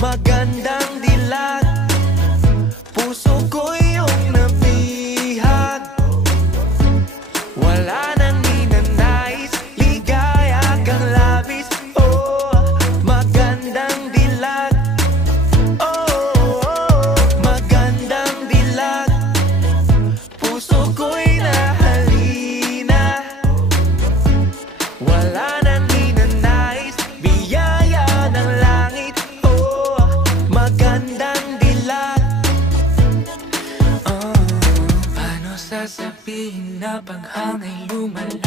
magandang dilag. Puso ko iyong nabihag. Wala nang ninanais, ligaya kang labis. Oh, magandang dilag. Oh, magandang dilag. Puso ko'y nahalina. Wala nang ninanais, biyaya ng langit. Oh, magandang dilag. Paano sasabihin na paghangay lumala?